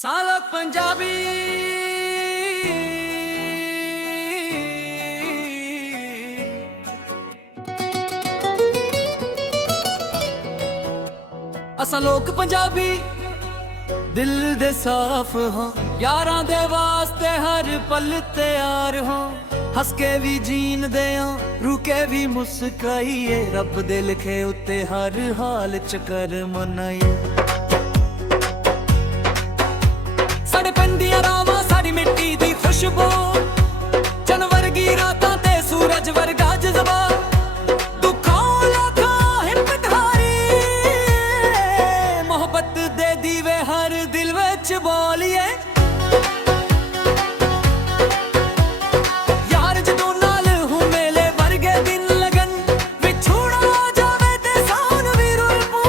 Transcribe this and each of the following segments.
सालक पंजाबी असा लोक पंजाबी दिल दे साफ हो, यारां दे वास्ते हर पल तैयार हो। हस के भी जीन दे रुके भी मुस्काइए, रब दे लिखे उत्ते हर हाल च कर मनाइए। साडे पिंडियां रावां साडी मिट्टी दी खुशबू, चन वर्गी रातां ते सूरज वर्गा जज्बा। दुखां लाखां हिम्मत हारी, मोहब्बत दे दीवे हर दिल विच बोलिए। यार जदों नाल हूं मेले वर्गे दिन लगन, विछोड़ा जावे ते साउन वी रुल पू।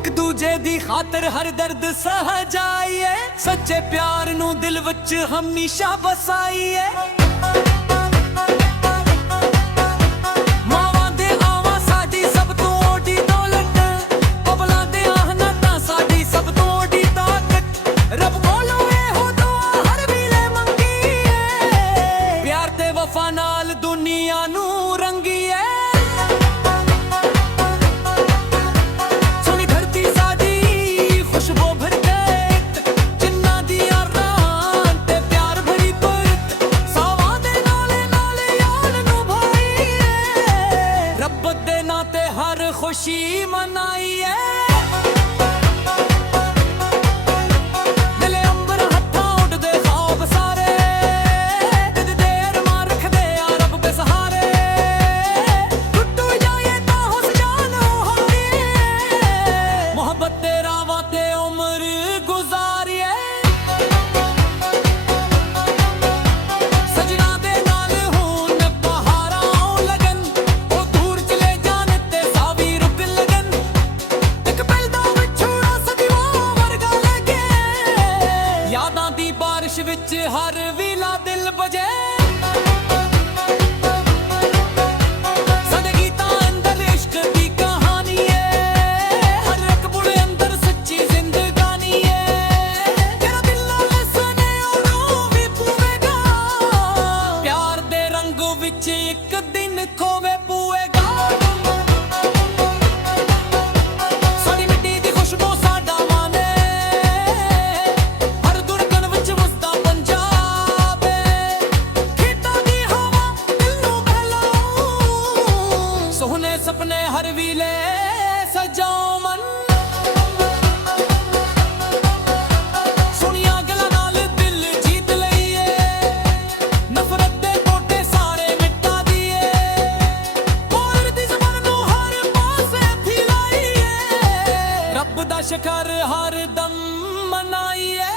एक दूजे दी खातर हर दर्द सह जाइए, सच्चे प्यार नू दिल विच हमेशा बसाइए। मावां दे आवां साडी सब तों ओडी दौलत, बबलां दे आहना तां साडी सब तों ओडी ताकत। रब कोलों इहो दुआ हर वेले मंगीए, प्यार ते वफा नाल दुनिया नू रंगीए। खुशी मनाइए, दिले अंबर हत्थां उडदे ख्वाब सारे, दिल दे अरमां रखदे आ रब दे सहारे। टुट जाए तां हुस जान होंदी, मोहब्बत दे रावां ते उम्र गुजारिए। सजना दे नाल हुन बहारां लगन, ओ दूर चले जान ते बारिश विच हर वीला दिल बजे। साडे गीतां अंदर इश्क दी कहानी है, हर एक बुढ़े अंदर सच्ची जिंदगानी है। तेरा दिल नाल सने ओनू भी पवेगा, प्यार दे रंग विच एक दिन खोवे पवेगा। साडी मिट्टी दी खुशबू साडा माने, सोहने सपने हर वीले सजाओ मन। सोनिया गल्लां नाल दिल जीत लईए, नफरत दे टोटे सारे मिटा दिए। प्यार दी ज़बान नूं हर पासे फैलाइए, रब दा शुकर हर दम मनाइए।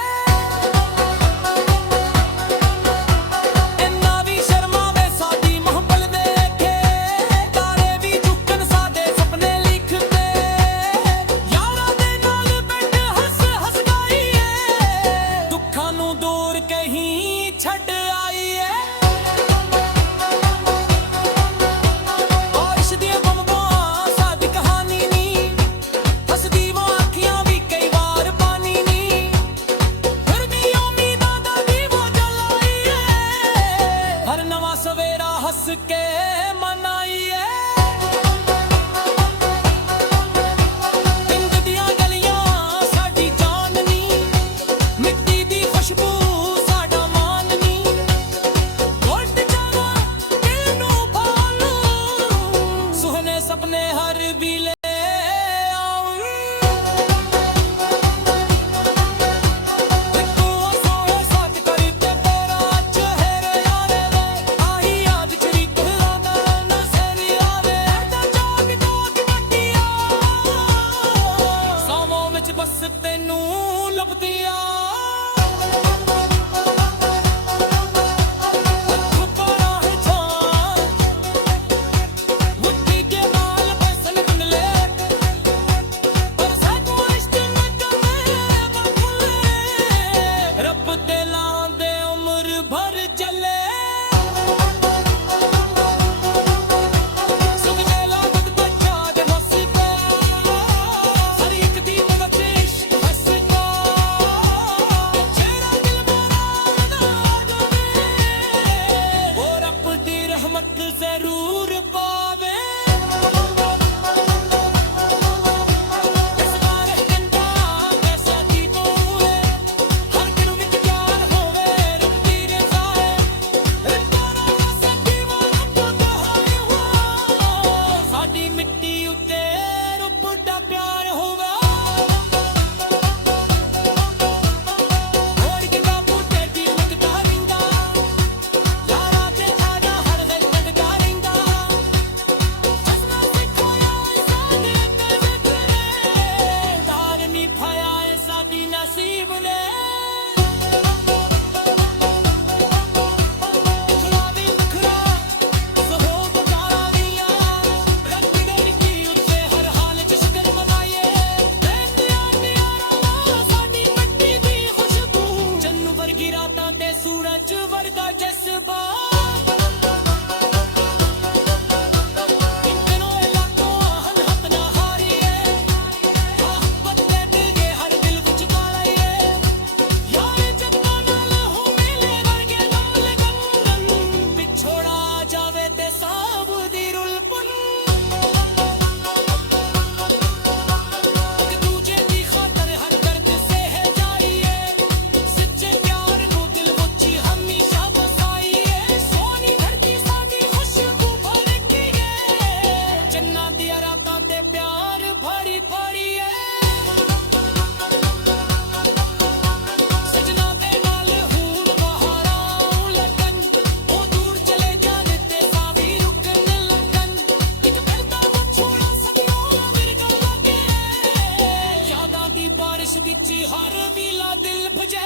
दिला दिल भजे